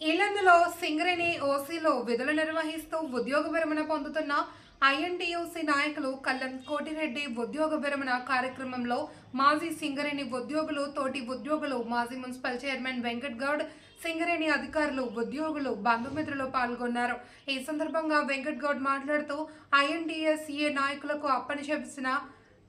ఇల్లందులో సింగరేణి ఓసీలో విధులు నిర్వహిస్తూ ఉద్యోగ విరమణ పొందుతున్న ఐఎన్టీయూసీ నాయకులు కల్లం కోటిరెడ్డి ఉద్యోగ విరమణ కార్యక్రమంలో మాజీ సింగరేణి ఉద్యోగులు, తోటి ఉద్యోగులు, మాజీ మున్సిపల్ చైర్మన్ వెంకట్ గౌడ్, సింగరేణి అధికారులు, ఉద్యోగులు, బంధుమిత్రులు పాల్గొన్నారు. ఈ సందర్భంగా వెంకట్ గౌడ్ మాట్లాడుతూ ఐఎన్టీయూసీ నాయకులకు అప్పని చేసిన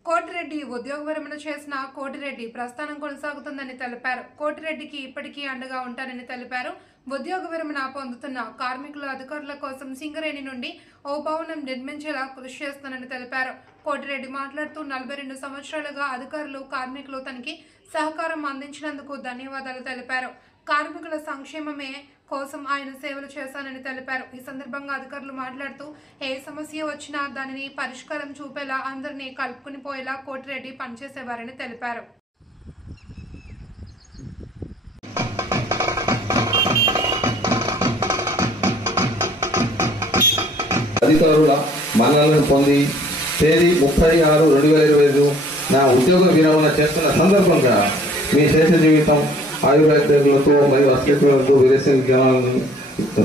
కోటిరెడ్డి ఉద్యోగ విరమణ చేసిన కోటిరెడ్డి ప్రస్థానం కొనసాగుతుందని తెలిపారు. కోటిరెడ్డికి ఇప్పటికీ అండగా ఉంటారని తెలిపారు. ఉద్యోగ విరమణ పొందుతున్న కార్మికుల, అధికారుల కోసం సింగరేణి నుండి ఓ భవనం నిర్మించేలా కృషి చేస్తానని తెలిపారు. కోటిరెడ్డి మాట్లాడుతూ 42 సంవత్సరాలుగా అధికారులు, కార్మికులు తనకి సహకారం అందించినందుకు ధన్యవాదాలు తెలిపారు. కార్మికుల సంక్షేమమే కోసం ఆయన సేవలు చేశానని తెలిపారు. ఈ సందర్భంగా అధికారులు మాట్లాడుతూ ఏ సమస్య వచ్చినా దానిని పరిష్కారం చూపేలా అందరినీ కలుపుకుని పోయేలా కోటిరెడ్డి పనిచేసేవారని తెలిపారు. అధికారుల మన్ననలను పొంది తేదీ 30/6/2025 నా ఉద్యోగ విరమణ చేస్తున్న సందర్భంగా మీ శేష జీవితం ఆయుర్వేదాలతో మరియు అస్తిత్వాలతో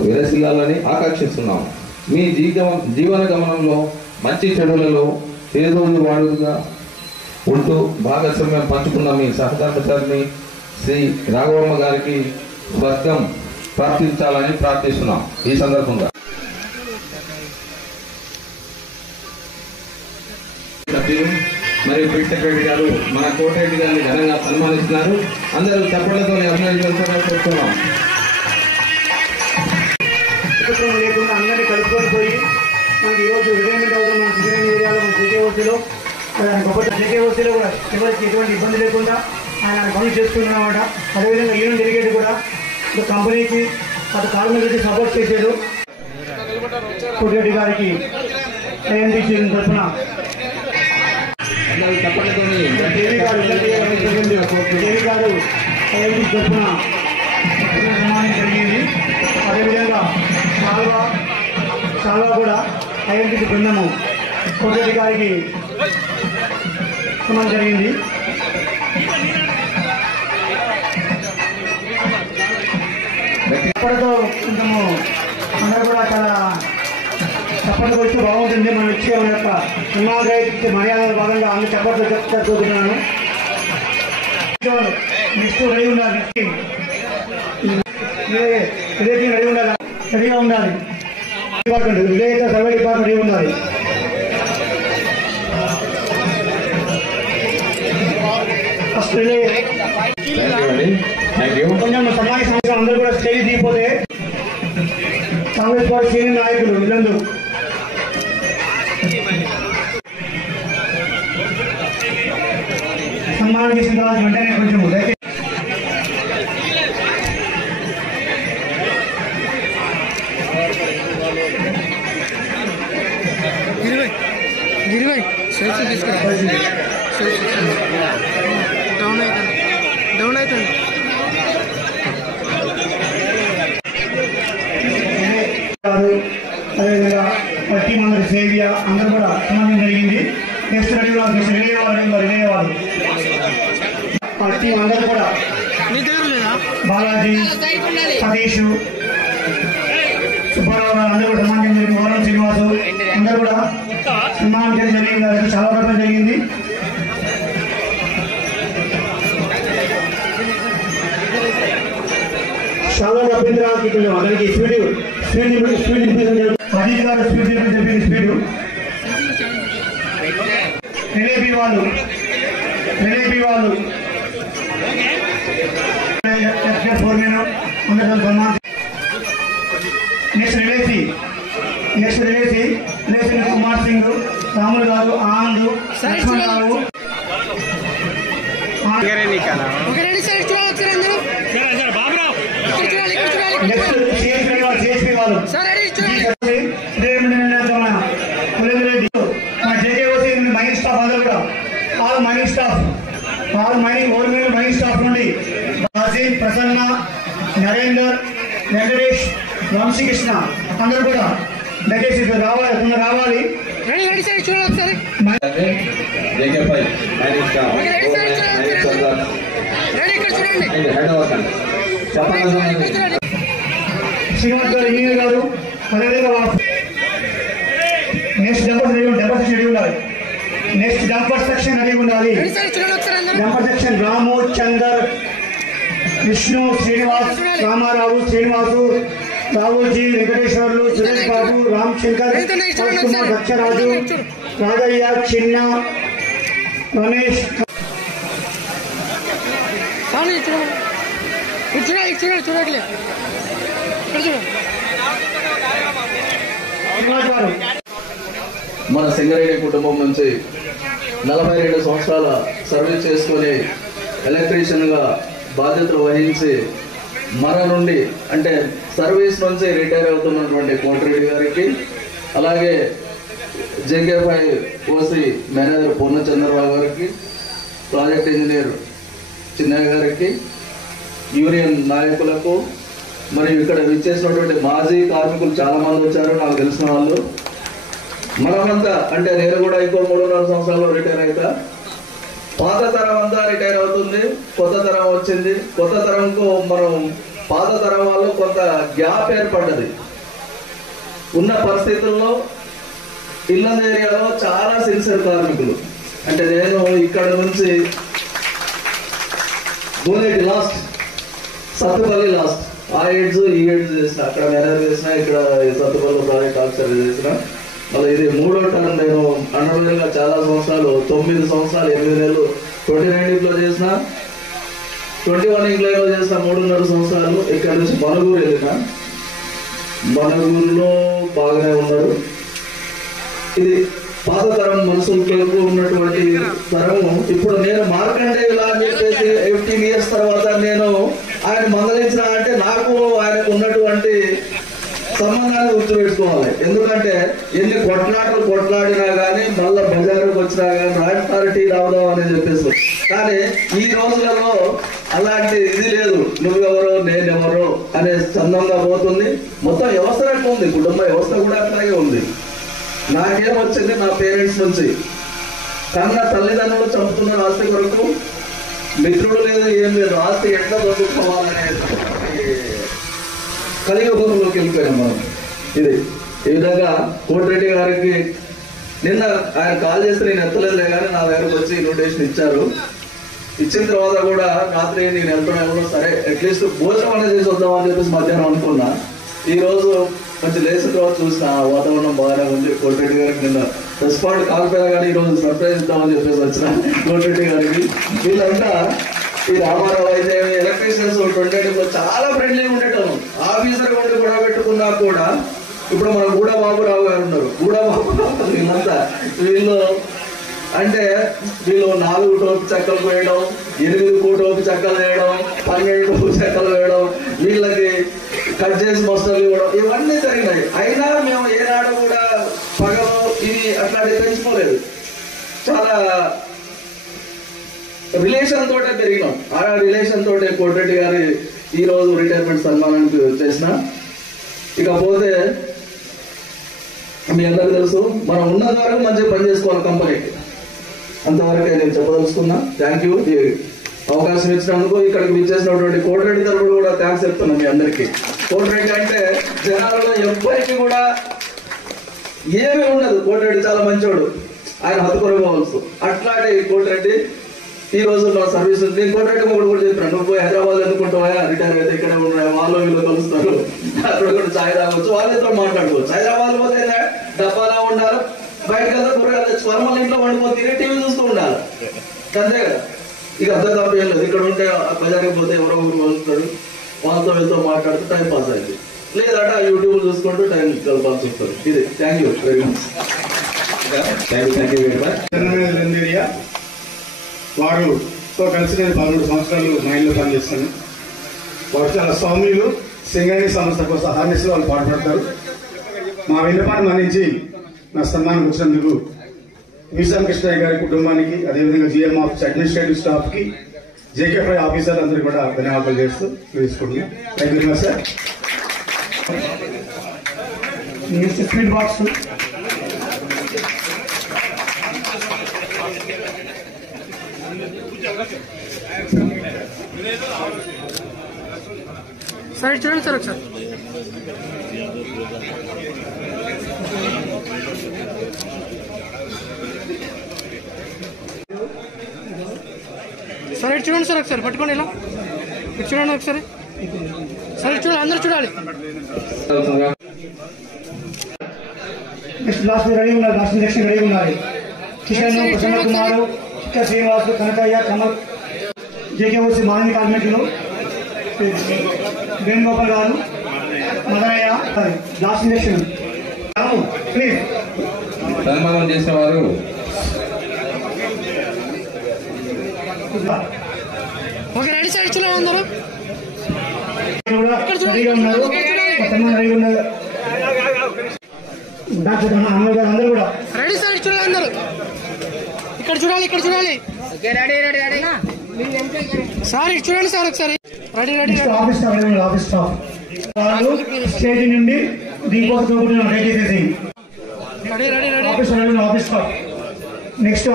విరసిల్లాలని ఆకాంక్షిస్తున్నాం. మీ జీవన గమనంలో మంచి చెడులలో చేదోడు వాడుగా ఉంటూ భాగస్వామ్యం పంచుకున్న మీ సహధర్మచారిని శ్రీ రాఘవమ్మ గారికి స్వర్గం ప్రార్థించాలని ప్రార్థిస్తున్నాం. ఈ సందర్భంగా మరియు ప్రిన్సిపల్ సెక్రటరీ గారు మన కోటిరెడ్డి గారిని ఘనంగా సన్మానిస్తున్నారు. అందరూ చప్పట్లతో అభినందించాలని కోరుతున్నాం. లేకుండా అందరినీ కలుపుకొని పోయి మనకి ఈరోజు రిటైర్మెంట్ అవుతున్న మన సింగరేణి ఏరియాలో మన జేకేఓసీలో గొప్ప జేకేఓసీలో కూడా ఎవరికి ఎటువంటి ఇబ్బంది లేకుండా ఆయన పనులు చేసుకుంటున్నమాట. అదేవిధంగా యూనియన్ డెలిగేట్ కూడా కంపెనీకి అటు కార్మికులకి సపోర్ట్ చేసేది. కోటిరెడ్డి గారికి ఐఎన్టీసీ తరఫున దేవి గారు ఐఎన్టీసీ తరఫున సన్మానం జరిగింది. అదేవిధంగా సాల్వా కూడా ఐఎన్టీసీ బృందము కోటిరెడ్డి గారికి సన్మానం జరిగింది. అప్పటితో కొంచెము అందరూ కూడా చాలా చప్పట్లు వచ్చి బాగుంటుంది. మనం ఇచ్చే మన యొక్క సన్మాన మర్యాదల భాగంగా అన్ని చప్పట్లు చెప్తున్నాను. నెక్స్ట్ రెడీ ఉండాలి, రెడీ ఉండాలి, రెడీగా ఉండాలి. Department village survey department ready ఉండాలి. ఫస్ట్ కొంచెం సమాజ సంస్థలు అందరూ కూడా స్టేజ్ దిగిపోతే కాంగ్రెస్ పార్టీ సీనియర్ నాయకులు వీళ్ళందరూ సన్మానం చేసిన తర్వాత వెంటనే కొంచెం డౌన్ అవుతుంది. అదేవిధంగా టీం అందరి సేవియ అందరూ కూడా సన్మానం జరిగింది. నెక్స్ట్ రెడీ వాళ్ళు టీం అందరూ కూడా బాలాజీ, సతీష్, సుబ్బారావు గారు అందరూ కూడా సన్మానం జరిగింది. వరం శ్రీనివాసు అందరూ కూడా సన్మానం చేయడం జరిగింది. చాలా రకం జరిగింది. చాలా అభ్యంతరాలకి అందరికీ స్పీడ్ అజిత్ గారు స్పీడ్ చెప్పింది. స్పీడ్ రిలేబీ వాళ్ళు ఫోర్మెన్ అందరూ సన్మానం. నెక్స్ట్ రిలేసి కుమార్ సింగ్, రాములు గారు, ఆనంద్, లక్ష్మణ్ రావు, సిఎస్పీ వాళ్ళు, మా జేకేఓసీ మైనింగ్ స్టాఫ్ అందరూ కూడా ఆల్ మైనింగ్ స్టాఫ్ నుండి బాజీన్, ప్రసన్న, నరేందర్, వెంకటేష్, వంశీకృష్ణ అందరూ కూడా దయచేసి రావాలి. శ్రీనివాస్ గారు ఇంజనీర్ గారు అదేవిధంగా నెక్స్ట్ డంపర్ సెక్షన్ రెడీ ఉండాలి. నెక్స్ట్ డంపర్ సెక్షన్ రెడీ ఉండాలి. డంపర్ సెక్షన్ రాము, చందర్, విష్ణు, శ్రీనివాస్, రామారావు, శ్రీనివాసు, రావుజీ, వెంకటేశ్వర్లు, సురేష్ బాబు, రామ్ శంకర్, కుమార్, దక్షరాజు, రాజయ్య, చిన్న, రమేష్. మన సింగరేణి కుటుంబం నుంచి 42 సంవత్సరాల సర్వీస్ చేసుకుని ఎలక్ట్రీషియన్ గా బాధ్యతలు వహించి మన నుండి అంటే సర్వీస్ నుంచి రిటైర్ అవుతున్నటువంటి కోటిరెడ్డి గారికి, అలాగే జేకే5 ఓసి మేనేజర్ పూర్ణచంద్రరావు గారికి, ప్రాజెక్ట్ ఇంజనీర్ చిన్నయ్య గారికి, యూనియన్ నాయకులకు, మరియు ఇక్కడ విచ్చేసినటువంటి మాజీ కార్మికులు చాలా మంది వచ్చారు నాకు తెలిసిన వాళ్ళు. మనమంతా అంటే నేను కూడా ఇంకో 3.5 సంవత్సరాల్లో రిటైర్ అవుతా. పాత తరం అంతా రిటైర్ అవుతుంది, కొత్త తరం వచ్చింది. కొత్త తరంకు మనం పాత తరం వాళ్ళు కొంత గ్యాప్ ఏర్పడ్డది. ఉన్న పరిస్థితుల్లో ఇల్లంద ఏరియాలో చాలా సిన్సియర్ కార్మికులు, అంటే నేను ఇక్కడ నుంచి గోనేటి లాస్ట్, సత్తుపల్లి లాస్ట్, ఆ ఎడ్జ్ ఈ ఎడ్జ్ చేసిన, అక్కడ మేనేజర్ చేసిన, ఇక్కడ సత్తుపల్లి ప్రాజెక్ట్ ఆఫీసర్ చేసిన. మళ్ళీ ఇది 3వ టర్మ్. నేను అండర్వేర్గా చాలా సంవత్సరాలు, 9 సంవత్సరాలు 8 నెలలు 29 చేసిన, 21 ఇంగ్లాండ్లో చేసిన 3.5 సంవత్సరాలు. ఇక్కడ నుంచి మనగూరు వెళ్ళిన, మనగూరులో బాగానే ఉన్నారు. ఇది పాత తరం మనుషులకు ఉన్నటువంటి తరము. ఇప్పుడు నేను మార్కండేయులా అని చెప్పేసి 15 years తర్వాత నేను ఆయన మందలించిన అంటే నాకు ఆయనకు ఉన్నటువంటి సంబంధాన్ని గుర్తుపెట్టుకోవాలి. ఎందుకంటే ఎన్ని కొట్లాడినా కానీ మళ్ళా బజారుకు వచ్చినా కానీ రాజపార్టీ రావదాం అని చెప్పేసి. కానీ ఈ రోజులలో అలాంటి ఇది లేదు, నువ్వెవరో నేనెవరో అనే చందంగా పోతుంది. మొత్తం వ్యవస్థ అట్లా ఉంది, కుటుంబ వ్యవస్థ కూడా అట్లాగే ఉంది. నాకేం వచ్చింది నా పేరెంట్స్ నుంచి, కన్నా తల్లిదండ్రులు చంపుతున్న ఆస్తి కొరకు, మిత్రుడు లేదు ఏం లేదు, ఆస్తి ఎట్లా చదువుకోవాలనే కలియుగంలోకి వెళ్ళిపోయాం మనం. ఇది ఈ విధంగా కోటిరెడ్డి గారికి నిన్న ఆయన కాల్ చేస్తే నేను ఎత్తలేదులే కానీ నా దగ్గరకు వచ్చి ఇన్విటేషన్ ఇచ్చారు. ఇచ్చిన తర్వాత కూడా రాత్రి నేను వెళ్తున్నా, సరే అట్లీస్ట్ భోజనం అనేది చేసి వద్దామని చెప్పేసి మధ్యాహ్నం అనుకున్నా. ఈ రోజు కొంచెం లేచిన తర్వాత చూసిన వాతావరణం బాగానే ఉంది. కోటిరెడ్డి గారికి నిన్న రెస్పాండ్ కాకపోయినా కానీ ఈరోజు సర్ప్రైజ్ ఇద్దామని చెప్పేసి వచ్చిన కోటిరెడ్డి గారికి. వీళ్ళంతా ఈ రామారావు అయితే ఎలక్ట్రీషియన్స్ 28 చాలా ఫ్రెండ్లీగా ఉండేటోళ్ళు. ఆఫీసర్ ఉండి కూడా పెట్టుకున్నా కూడా ఇప్పుడు మన గూడబాబురావు గారు ఉన్నారు, గూడబాబురావు. వీళ్ళంతా వీళ్ళు అంటే వీళ్ళు 4 టోపి చెక్కలు వేయడం, 8 టోపి చెక్కలు వేయడం, 12 టోపి చెక్కలు వేయడం, వీళ్ళకి కట్ చేసి మొస్తలు ఇవ్వడం, ఇవన్నీ జరిగినాయి. అయినా మేము ఏనాడు కూడా పగలు ఇది అట్లాంటివి పెంచుకోలేదు. చాలా రిలేషన్ తోటే పెరిగినాం. ఆ రిలేషన్ తోటే కోటిరెడ్డి గారి ఈ రోజు రిటైర్మెంట్ సన్మానానికి చేసిన. ఇకపోతే మీ అందరికీ తెలుసు, మనం ఉన్నంత వరకు మంచిగా పని చేసుకోవాలి కంపెనీకి, అంతవరకే నేను చెప్పదలుచుకున్నా. థ్యాంక్ యూ ఈ అవకాశం ఇచ్చినందుకు. ఇక్కడికి విచ్చేసినటువంటి కోటిరెడ్డి తరపున కూడా థ్యాంక్స్ చెప్తున్నాను మీ అందరికీ. కోటిరెడ్డి అంటే జనాలలో ఎవ్వరికి కూడా ఏమీ ఉండదు. కోటిరెడ్డి చాలా మంచోడు, ఆయన హత్తుకొనవచ్చు. అట్లాంటి కోటిరెడ్డి ఈ రోజు నా సర్వీస్ ఉంది. నేను కోటిరెడ్డి ఒకటి కూడా చెప్పాను, నువ్వు పోయి హైదరాబాద్ ఎందుకుంటావా, రిటైర్ అయితే ఇక్కడే ఉన్నాయి, వాళ్ళు వీళ్ళు కలుస్తారు, అక్కడ కూడా ఛాయ్ తాగొచ్చు, వాళ్ళతో మాట్లాడుకోవచ్చు. హైదరాబాద్ పోతే డబ్బాలా ఉండాలి, బయటకు వెళ్తే కూరగాయలు తెచ్చుకోవాలి, మళ్ళీ ఇంట్లో వండుకోతే టీవీ చూస్తూ ఉండాలి, అంతే కదా. ఇక అంతే తప్ప ఏం లేదు. ఇక్కడ ఉంటే బజార్కి పోతే ఎవరో ఒకరు వస్తాడు, వాళ్ళతో వీళ్ళతో మాట్లాడుతూ టైం పాస్ అయింది, లేదంటే ఆ యూట్యూబ్ చూసుకుంటూ టైం గడపాల్సి వస్తుంది. ఇది థ్యాంక్ యూ వెరీ మచ్. వారుతో కలిసి నేను 13 సంవత్సరాలు మైండ్లో పనిచేస్తాను. వారు చాలా సౌమ్యులు, సింగరేణి సంస్థ కోసం హార్నెస్లో వాళ్ళు పాటుపడతారు. మా విన్నపాన్ని మన్నించి నా సన్మానం వచ్చినందుకు విశాల్ కృష్ణయ్య గారి కుటుంబానికి, అదేవిధంగా జిఎం ఆఫీస్ అడ్మినిస్ట్రేటివ్ స్టాఫ్ కి, జేకే5 ఆఫీసర్ అందరికీ కూడా ధన్యవాదాలు చేస్తూ తీసుకుంటున్నాం. Thank you sir. Speed box sir చూడండి సార్ ఒకసారి. సార్ ఇటు చూడండి సార్, ఒకసారి పట్టుకోండి ఇలా ఇటు చూడండి ఒకసారి సార్, ఇటు చూడాలి, అందరూ చూడాలి. లాస్ట్ రెడీ ఉన్నారు, లాస్ట్ సెక్షన్ రెడీ ఉన్నారు. కిషన్ ప్రసన్న కుమార్, చిక్క శ్రీనివాస్, కనకయ్య, కమల్, జేకేఓసి మాలిని కార్మికులు, వేణుగోపాల్ గారు, మదనయ్య. లాస్ట్ సెక్షన్ ప్లీజ్ సన్మానం చేసిన వారు ఓకే రెడీ సార్, ఇటు చూడాలి అందరూ. రెడీగా ఉన్నారు, రెడీగా ఉన్నారు. డాక్టర్ అమ్మాయి గారు అందరూ కూడా రెడీ సార్, ఇటు చూడాలి అందరూ. ఇక్కడ చూడాలి, ఇక్కడ చూడాలి సార్, ఇటు చూడండి సార్ ఒకసారి. Ready ready office staff ready, office staff వాళ్ళు స్టేజ్ నుండి దీపోత్సవం దయచేసి ready ready ready office ready, office staff. Next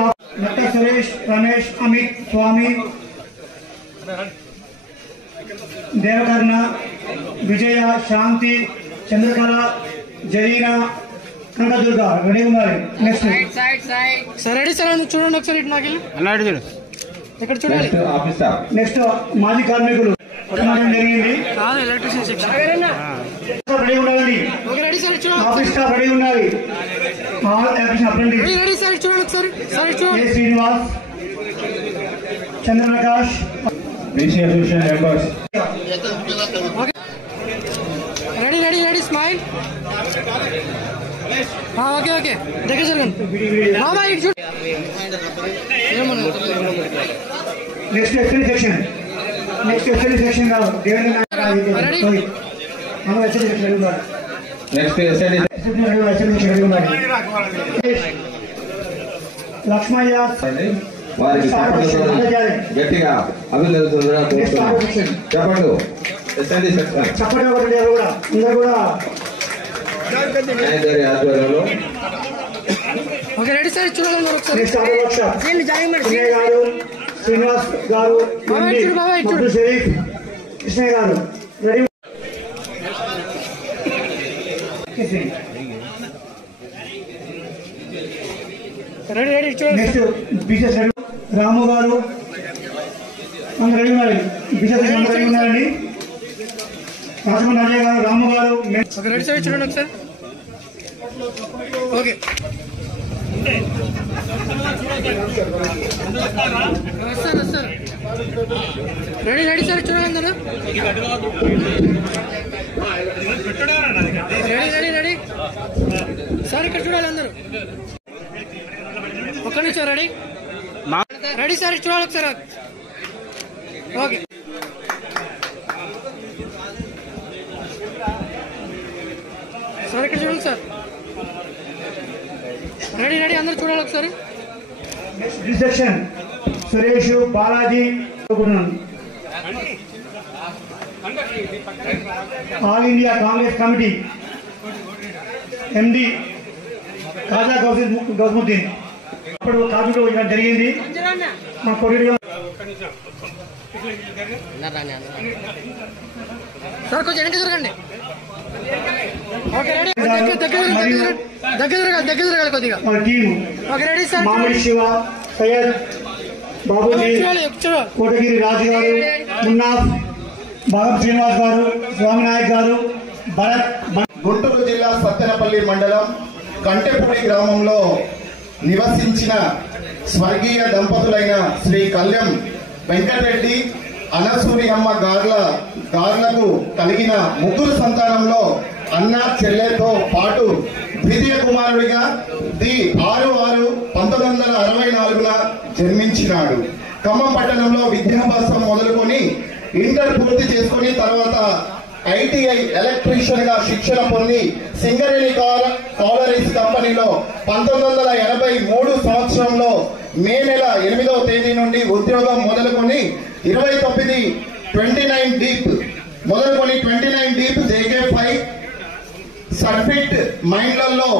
నట్ట సురేష్, రమేష్, అమిత్, స్వామి, దేవకర్ణ, విజయ, శాంతి, చంద్రకళ, జరీనా, కనకదుర్గ రెడీ ఉన్నారు. నెక్స్ట్ సార్ రెడీ సార్, చూడండి ఒకసారి ఇటు నాకు వెళ్ళి ఇక్కడ చూడాలి. నెక్స్ట్ మాజీ కార్మికులు జరిగింది, కాదు ఎలక్ట్రిసిటీ సెక్షన్. రెడీ ఉండాలండి. ఓకే రెడీ సార్, చూడండి ఆఫీస్ స్టాఫ్ రెడీ ఉండాలి. అప్రెంటిస్ రెడీ రెడీ సార్, చూడండి ఒకసారి సార్, చూడండి. A Srinivas, Chandraprakash, BC association members. Ready ready ready smile. Okay okay దగ్గర జరగండి బాబా, ఇటు చూడు. Next SL section, next SL section Lakshmayya వారికి గట్టిగా అభినందనలు చెప్పండి. చప్పటి ఒకటి కూడా అందరూ కూడా న్యాయదారి ఆధ్వర్యంలో ఓకే రెడీ సార్, చూడాలి ఒకసారి. నెక్స్ట్ ఆరోక్ష కృష్ణయ్య గారు, శ్రీనివాస్ గారు, అబ్దుల్ షరీఫ్, కృష్ణయ్య గారు రెడీ. రెడీ రెడీ చూడండి. నెక్స్ట్ బీసెస్ రాము గారు అందరూ రెడీ ఉన్నారు. బీసెస్ అందరూ రెడీ ఉన్నారండి. రాజమోహన్ అజయ్ గారు, రాము గారు. ఓకే రెడీ సార్, చూడండి ఒకసారి. Okay sir sir ready ready sir, చూడండి అందరూ. రెడీ రెడీ రెడీ సార్, ఇక్కడ చూడాలి అందరూ. ఒక్క నిమిషం రెడీ రెడీ సార్, చూడాలి ఒకసారి. ఓకే సార్, ఇక్కడ చూడండి సార్. రెడీ రెడీ అందరూ చూడాలి ఒకసారి. Reception Suresh, Balaji, all India Congress committee MD Khaja Gousuddin. అప్పుడు కార్మికులు ఇక్కడ జరిగింది. మా కొడుకు సార్ కొంచెం వెనక జరగండి. ఓకే రెడీ, దగ్గర జరగాలి కొద్దిగా. Team okay ready sir. మామిడి శివ, సయ్యద్, బాబుజీ, కోటగిరి రాజు గారు, మున్నాఫ్, బాగం శ్రీనివాస్ గారు, స్వామినాయక్ గారు, భరత్. గుంటూరు జిల్లా సత్తెనపల్లి మండలం కంటెపూడి గ్రామంలో నివసించిన స్వర్గీయ దంపతులైన శ్రీ కళ్యాణ్ వెంకటరెడ్డి, అనసూరియమ్మ గార్లకు కలిగిన ముగ్గురు సంతానంలో అన్న చెల్లెతో పాటు ద్వితీయ కుమారుడిగా 6/6/1964 జన్మించినాడు. ఖమ్మం పట్టణంలో విద్యాభ్యాసం మొదలుకొని ఇంటర్ పూర్తి చేసుకుని తర్వాత ఐటీఐ ఎలక్ట్రీషియన్ గా శిక్షణ పొంది సింగరేణి కాలరీస్ కంపెనీలో 1983 సంవత్సరంలో మే నెల 8వ తేదీ నుండి ఉద్యోగం మొదలుకొని 29 డీప్ మొదలుకొని 29 డీప్ JK5 సర్ఫిట్ మైన్లలో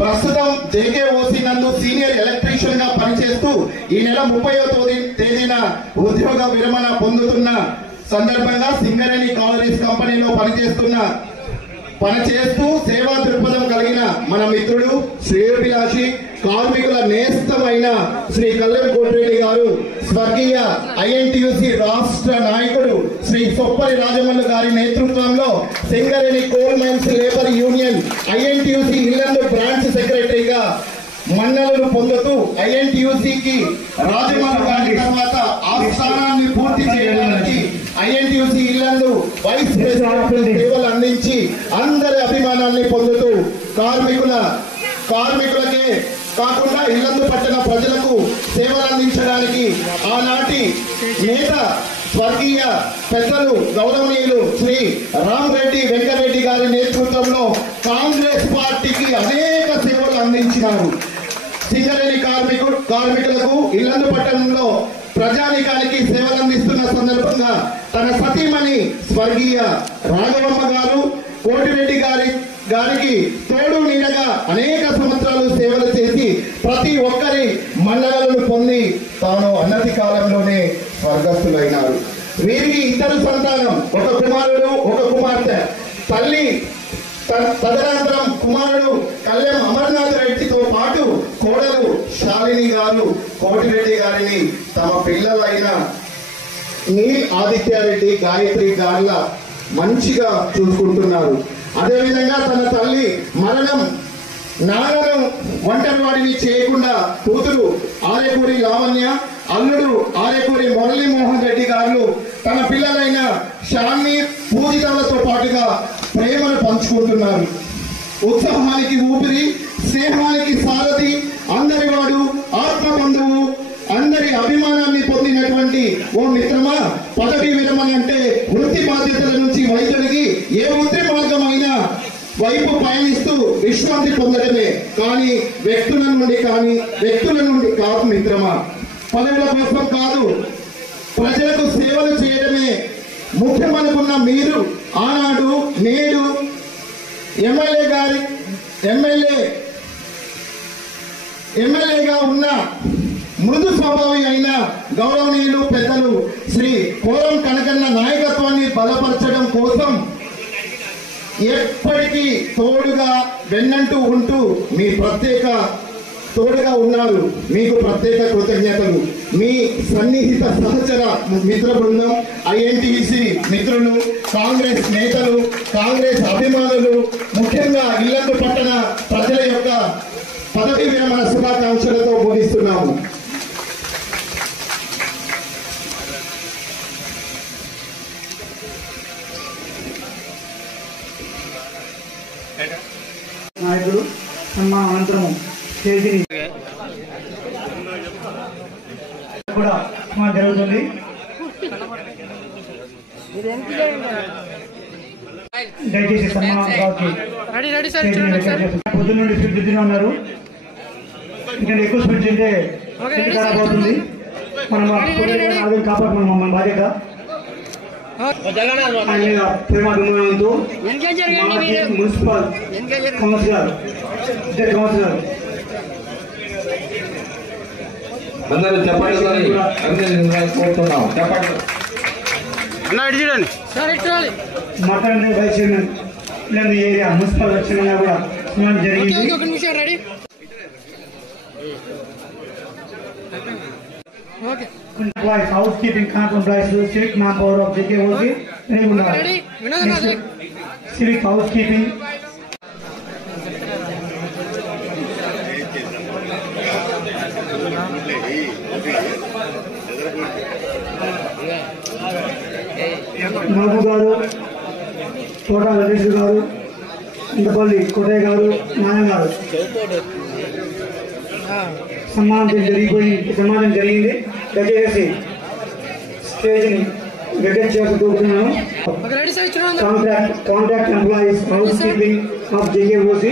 ప్రస్తుతం JKOC నందు సీనియర్ ఎలక్ట్రీషియన్ గా పనిచేస్తూ ఈ నెల 30వ తేదీన ఉద్యోగ విరమణ పొందుతున్న సందర్భంగా సింగరేణి కాలరీస్ కంపెనీలో పనిచేస్తున్న పనిచేస్తూ సేవా దృక్పథం కలిగిన మన మిత్రుడు శ్రేయోభిలాషి కార్మికుల నేస్తమైన శ్రీ కల్లెం కోటిరెడ్డి గారు, స్వర్గీయ ఐఎన్టీయూసీ రాష్ట్ర నాయకుడు శ్రీ సొప్పరి రాజమల్లు గారి నేతృత్వంలో Singareni coal mines labour union INTUC Yellandu branch సెక్రటరీగా మన్నలను పొందుతూ ఐఎన్టీయూసీకి రాజమల్లు గారి తర్వాత ఆ స్థానాన్ని పూర్తి చేయడానికి ఐఎన్టీయూసీ ఇల్లందు వైస్ ప్రెసిడెంట్ సేవలు అందించి అందరి అభిమానాన్ని పొందుతూ కార్మికులకే కాకుండా ఇల్లందు పట్టణ ప్రజలకు సేవలు అందించడానికి ఆనాటి నేత స్వర్గీయ పెద్దలు గౌరవనీయులు శ్రీ రామరెడ్డి వెంకరెడ్డి గారి నేతృత్వంలో కాంగ్రెస్ పార్టీకి అనేక సేవలు అందించినారు. సింగరేణి కార్మికులకు ఇల్లందు పట్టణంలో ప్రజానికానికి సేవలు అందిస్తున్న సందర్భంగా తన సతీమణి స్వర్గీయ రాఘవమ్మ గారు కోటిరెడ్డి గారికి తోడు నీడగా అనేక సంవత్సరాలు సేవలు చేసి ప్రతి ఒక్కరి మన్ననలను పొంది తాను అన్నతి కాలంలోనే స్వర్గస్థులైనారు. వీరికి ఇద్దరు సంతానం, ఒక కుమారుడు ఒక కుమార్తె. తల్లి తదనంతరం కుమారుడు కళ్యాణ్ అమర్నాథ్ రెడ్డితో పాటు కోడలు శాలిని గారు కోటిరెడ్డి గారిని తమ పిల్లలైన నీల్ ఆదిత్యారెడ్డి గాయత్రి గార్ల మంచిగా చూసుకుంటున్నారు. అదేవిధంగా తన తల్లి మరణం నాన్నను ఒంటరివాడిని చేయకుండా కూతురు ఆరేకూరి లావణ్య, అల్లుడు ఆరేకూరి మురళీమోహన్ రెడ్డి గారు తన పిల్లలైన శాలిని పూజితలతో పాటుగా ప్రేమను పంచుకుంటున్నారు. ఉత్సాహానికి ఊపిరి, స్నేహానికి సారథి, అందరివాడు, ఆత్మబంధువు, అందరి అభిమానాన్ని పొందినటువంటి ఓ మిత్రమా, పదవి విరమణ అంటే వృత్తి బాధ్యతల నుంచి వైదొలిగి ఏ వృత్తి మార్గమైనా వైపు పయనిస్తూ విశ్రాంతి పొందడమే కానీ వ్యక్తుల నుండి కాదు మిత్రమా. పదవుల కోసం కాదు, ప్రజలకు సేవలు చేయడమే ముఖ్యమనుకున్న మీరు ఆనాడు నేడు ఎమ్మెల్యేగా ఉన్న మృదు స్వభావి అయిన గౌరవనీయులు పెద్దలు శ్రీ కోరం కనకన్న నాయకత్వాన్ని బలపరచడం కోసం ఎప్పటికీ తోడుగా వెన్నంటూ ఉంటూ మీ తోడుగా ఉన్నారు. మీకు ప్రత్యేక కృతజ్ఞతలు. మీ సన్నిహిత సహచర మిత్ర బృందం, ఐఎన్టీసీ మిత్రులు, కాంగ్రెస్ నేతలు, కాంగ్రెస్ అభిమానులు, ముఖ్యంగా ఇల్లందు పట్టణ ప్రజల యొక్క పదవీ విరమణ శుభాకాంక్షలతో ముగిస్తున్నాము. నాయకుడు సన్మాన అనంతరం స్టేజీని కూడా జరుగుతుంది. దయచేసి సన్మానం పొద్దున్న నుండి స్పీడ్ దిద్దునే ఉన్నారు. ఇంకా ఎక్కువ స్పీడ్ తింటే ఖరాబ్ అవుతుంది. మనం కాపాడుకున్నాం మన బాధ్యత. ప్రేమాభిమానంతో మున్సిపల్ కౌన్సిలర్ అందరూ చెప్పండి, కోరుతున్నాం చెప్పండి. మాట్లాడే వైస్ చైర్మన్ ఇలాంటి ఏరియా మున్సిపల్ చైర్మన్ కూడా జరిగింది. Employees, housekeeping employees, civic manpower of JKOC, civic housekeeping. నాగు గారు, తోట రజేష్ గారు, ఇంతపల్లి కోటయ్య గారు, నారాయణ గారు సన్మానం జరిగింది. దయచేసి స్టేజ్ని వెకెట్ చేసి కోరుతున్నాను. Contract employees housekeeping of JKOC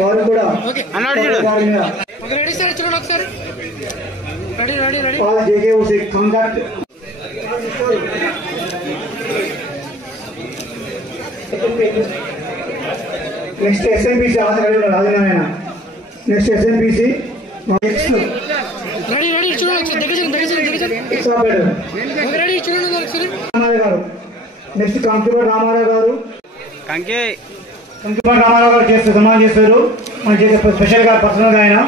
వారు కూడా JKOC contract next SNPC Rajanarayana next SNPC next Ramarao గారు నెక్స్ట్ కాంతిపూడి రామారావు గారు కుంకుమ రామారావు చేస్తూ సన్మానం చేస్తారు. మన చేసే స్పెషల్గా పర్సనల్గా ఆయన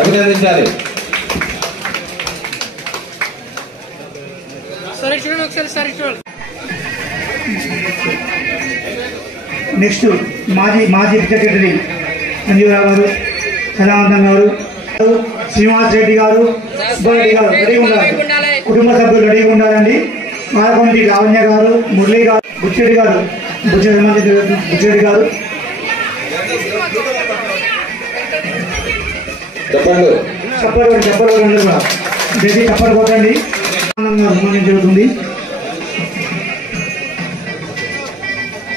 అభినందించాలి. సరే చూడండి ఒకసారి, సరే చూడండి. నెక్స్ట్ మాజీ సెక్రటరీ సంజీవరావు గారు, కళావంతం గారు, శ్రీనివాస్ రెడ్డి గారు, సుబ్బారెడ్డి గారు రెడీగా ఉండాలి. కుటుంబ సభ్యులు రెడీగా ఉండాలండి. మారకొంటి లావణ్య గారు, మురళి గారు, బుచ్చెడ్డి గారు, బుచ్చెడ్డి గారు చెప్పలు అందరూ కూడా బేబీ చెప్పలు కొట్టండి. సన్మానం జరుగుతుంది.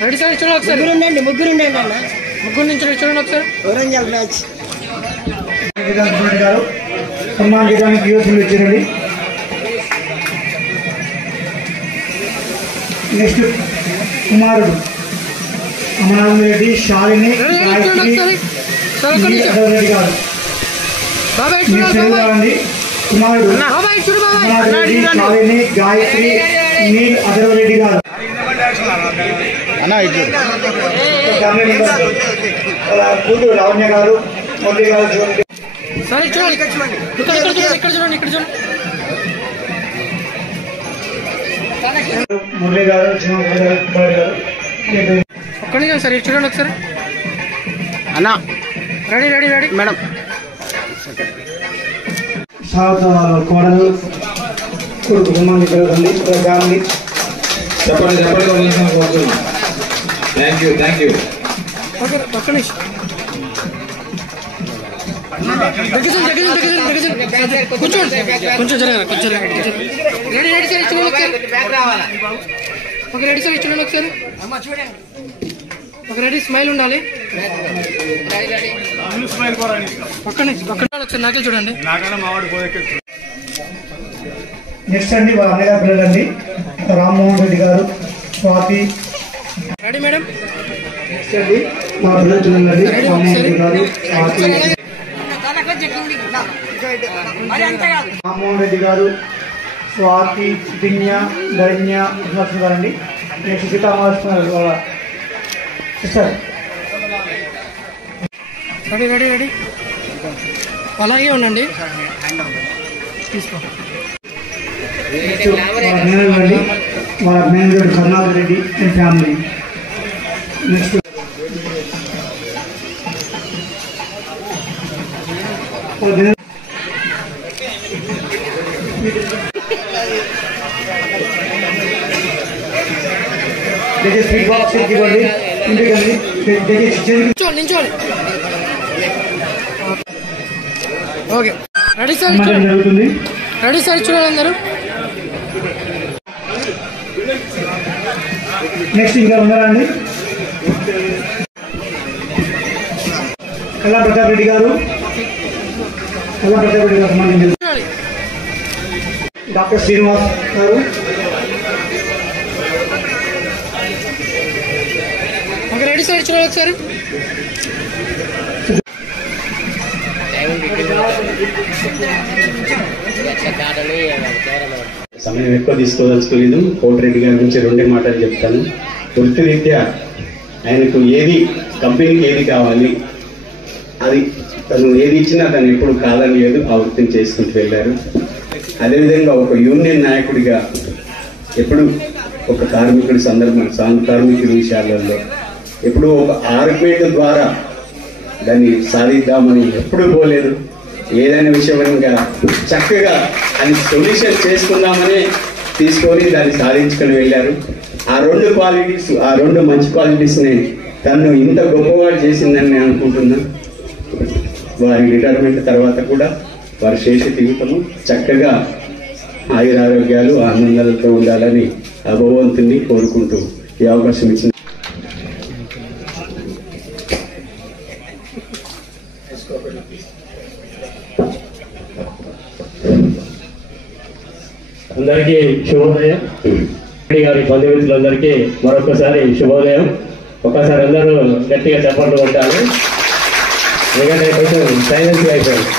రెడీ సార్ చూడండి ఒకసారి. ముగ్గురు నుంచి చూడండి ఒకసారి. గారు సన్మాన గీతానికి యూఎస్లు ఇచ్చారండి. నెక్స్ట్ కుమారుడు అమరావతి రెడ్డి, శాలిని, గాయత్రి, రెడ్డి గారు అండి. కుమారుడు అమరావతి రెడ్డి, శాలిని, గాయత్రి, నీల్ అదర్వరెడ్డి గారు. కూతురు లావణ్య గారు, మురళి గారు చూడండి. మురళి గారు, ఒక్కడి సార్ చూడండి ఒకసారి. అన్నా రెడీ రెడీ రెడీ మేడం. కోడలు కొడుకు సన్మానం జరుగుతుంది. ఫ్యామిలీ చెప్పండి. Thank you. ఒక్క నిమిషం. కూర్చోండి, కొంచెం జరగరా, కొంచెం రెడీ రెడీ సార్ ఇచ్చిన ఒకసారి. ఒక రెడీ సార్ ఇచ్చిన ఒకసారి. ఒక రెడీ స్మైల్ ఉండాలి. పక్కన ఒకసారి నాకే చూడండి. నెక్స్ట్ అండి వాళ్ళ అన్నగారు పిల్లలండి, రామ్మోహన్ రెడ్డి గారు, స్వాతి. Ready madam. నెక్స్ట్ అండి మా పిల్లలు చూడండి, రామ్మోహన్ రెడ్డి గారు, స్వాతి, రామ్మోహన్ రెడ్డి గారు, స్వాతి, దిన్య, ధన్య గారండి. నెక్స్ట్ సీతామహాలక్ష్మి వాళ్ళ సిస్టర్. రెడీ రెడీ రెడీ అలాగే ఉండండి. తీసుకో. వాళ్ళ manager Karnakar Reddy and family. Next sweet box ఇవ్వండి. నించోండి. ఓకే రెడీ సార్ జరుగుతుంది. రెడీ సార్ చూడాలి అందరూ. నెక్స్ట్ ఇంకా ఉన్నారండి కళా ప్రతాప్ రెడ్డి గారు, సంబంధించి డాక్టర్ శ్రీనివాస్ గారు, ఒక రెడీ సార్ చూడాలి ఒకసారి. సమయం ఎక్కువ తీసుకోదలుచుకోలేదు. కోటిరెడ్డి గారి గురించి రెండే మాటలు చెప్తాను. వృత్తిరీత్యా ఆయనకు ఏది కంపెనీకి ఏది కావాలి అది తను ఏది ఇచ్చినా తను ఎప్పుడు కాదని లేదు, ఆ వృత్తిని చేసుకుంటూ వెళ్ళారు. అదేవిధంగా ఒక యూనియన్ నాయకుడిగా ఎప్పుడు ఒక కార్మికుడి కార్మికుడి విషయాలలో ఎప్పుడు ఒక ఆర్గ్యుమెంట్ ద్వారా దాన్ని సాధిద్దామని ఎప్పుడు పోలేదు. ఏదైనా విషయంగా చక్కగా అది సొల్యూషన్ చేసుకుందామని తీసుకొని దాన్ని సాధించుకొని వెళ్ళారు. ఆ రెండు మంచి క్వాలిటీస్ని తను ఇంత గొప్పవాడు చేసిందని నేను అనుకుంటున్నాను. వారి రిటైర్మెంట్ తర్వాత కూడా వారి శేష జీవితము చక్కగా ఆయురారోగ్యాలు ఆనందాలతో ఉండాలని ఆ భగవంతుని కోరుకుంటూ ఈ అవకాశం ఇచ్చింది. అందరికీ శుభోదయం. గారి బంధుమిత్రులందరికీ మరొకసారి శుభోదయం. ఒకసారి అందరూ గట్టిగా చప్పట్లు కొట్టాలి, ఎందుకంటే కొంచెం సైలెన్స్ అయిపోయింది.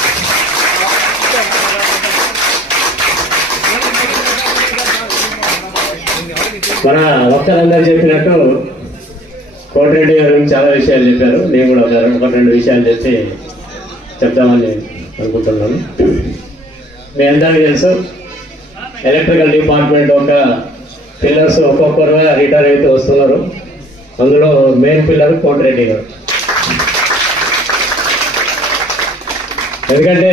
మన వక్తలందరూ చెప్పినట్టు కోటిరెడ్డి గారు చాలా విషయాలు చెప్పారు. నేను కూడా ఒకటి రెండు విషయాలు చెప్పి చెప్తామని అనుకుంటున్నాను. మీ అందరికీ తెలుసు, ఎలక్ట్రికల్ డిపార్ట్మెంట్ ఒక పిల్లర్స్ ఒక్కొక్కరుగా రిటైర్ అయితే వస్తున్నారు. అందులో మెయిన్ పిల్లర్ కోటిరెడ్డి గారు. ఎందుకంటే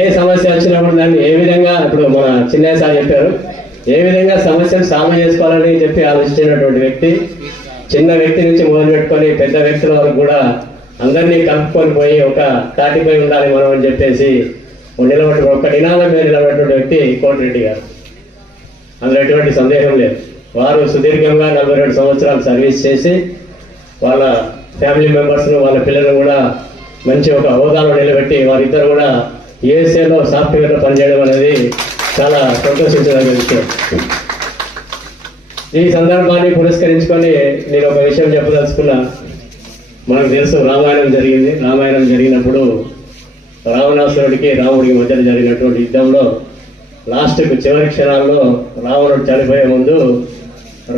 ఏ సమస్య వచ్చినప్పుడు దాన్ని ఏ విధంగా, ఇప్పుడు మన చిన్నయ్య సార్ చెప్పారు, ఏ విధంగా సమస్యను సాల్వ్ చేసుకోవాలని చెప్పి ఆలోచించినటువంటి వ్యక్తి. చిన్న వ్యక్తి నుంచి మొదలు పెట్టుకొని పెద్ద వ్యక్తుల వరకు కూడా అందరినీ కలుపుకొని పోయి ఒక తాటిపై ఉండాలి మనం అని చెప్పేసి నిలబడి ఒక నినాదం మీద నిలబడినటువంటి వ్యక్తి కోటిరెడ్డి గారు. అందులో ఎటువంటి సందేహం లేదు. వారు సుదీర్ఘంగా 42 సంవత్సరాలు సర్వీస్ చేసి వాళ్ళ ఫ్యామిలీ మెంబర్స్ను వాళ్ళ పిల్లలను కూడా మంచి ఒక హోదాలో నిలబెట్టి వారిద్దరు కూడా యూఎస్ఏలో సాఫ్ట్వేర్లో పనిచేయడం అనేది చాలా సంతోషించదగ్గ విషయం. ఈ సందర్భాన్ని పురస్కరించుకొని నేను ఒక విషయం చెప్పదలుచుకున్నా. మనకు తెలుసు, రామాయణం జరిగింది. రామాయణం జరిగినప్పుడు రావణాసురుడికి రాముడికి మధ్య జరిగినటువంటి యుద్ధంలో లాస్ట్కు చివరి క్షణాల్లో రావణుడు చనిపోయే ముందు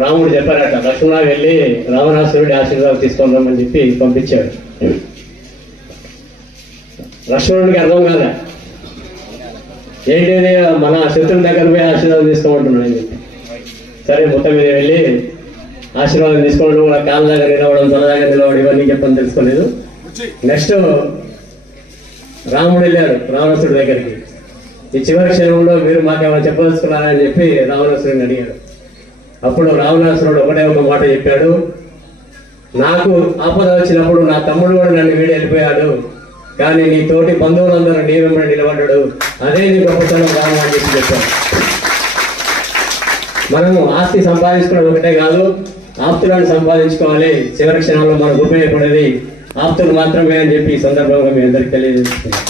రాముడు చెప్పారట, లక్ష్మణ వెళ్ళి రావణాసురుడి ఆశీర్వాదం తీసుకొని రమ్మని చెప్పి పంపించాడు. లక్ష్మణుడికి అర్థం కాలే, ఏంటి మన శత్రువుల దగ్గర పోయి ఆశీర్వాదం తీసుకోమంటున్నాడు అని చెప్పి. సరే మొత్తం మీద వెళ్ళి ఆశీర్వాదం తీసుకోవడం, వాళ్ళ కాళ్ళ దగ్గర నిలవడం, తన దగ్గర నిలవడం, ఇవన్నీ చెప్పని తెలుసుకోలేదు. నెక్స్ట్ రాముడు వెళ్ళాడు రావణాసురుడి దగ్గరికి. ఈ చివరి క్షణంలో మీరు మాకేమైనా చెప్పదలుచుకున్నారని చెప్పి రావణాసురుడిని అడిగాడు. అప్పుడు రావణాసురుడు ఒకటే ఒక మాట చెప్పాడు, నాకు ఆపద వచ్చినప్పుడు నా తమ్ముడు కూడా నన్ను వీడి వెళ్ళిపోయాడు, కానీ నీ తోటి బంధువులందరూ నీ వెంబడి నిలబడ్డాడు, అదే నీ గొప్పతనం కాదు అని చెప్పి చెప్పాడు. మనము ఆస్తి సంపాదించుకోవడం ఒకటే కాదు, ఆప్తులను సంపాదించుకోవాలి. చివరి క్షణాల్లో మనకు ఉపయోగపడేది ఆప్తులు మాత్రమే అని చెప్పి ఈ సందర్భంగా మీ అందరికీ తెలియజేస్తున్నాం.